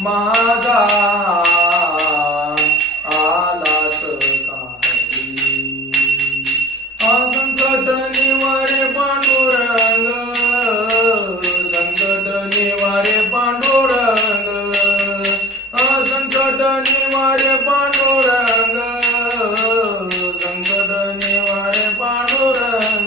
माझा आलास काही असंकट निवारे पांडुरंग संकट निवारे पांडुरंग असंकट निवारे पांडुरंग संकट निवारे पांडुरंग.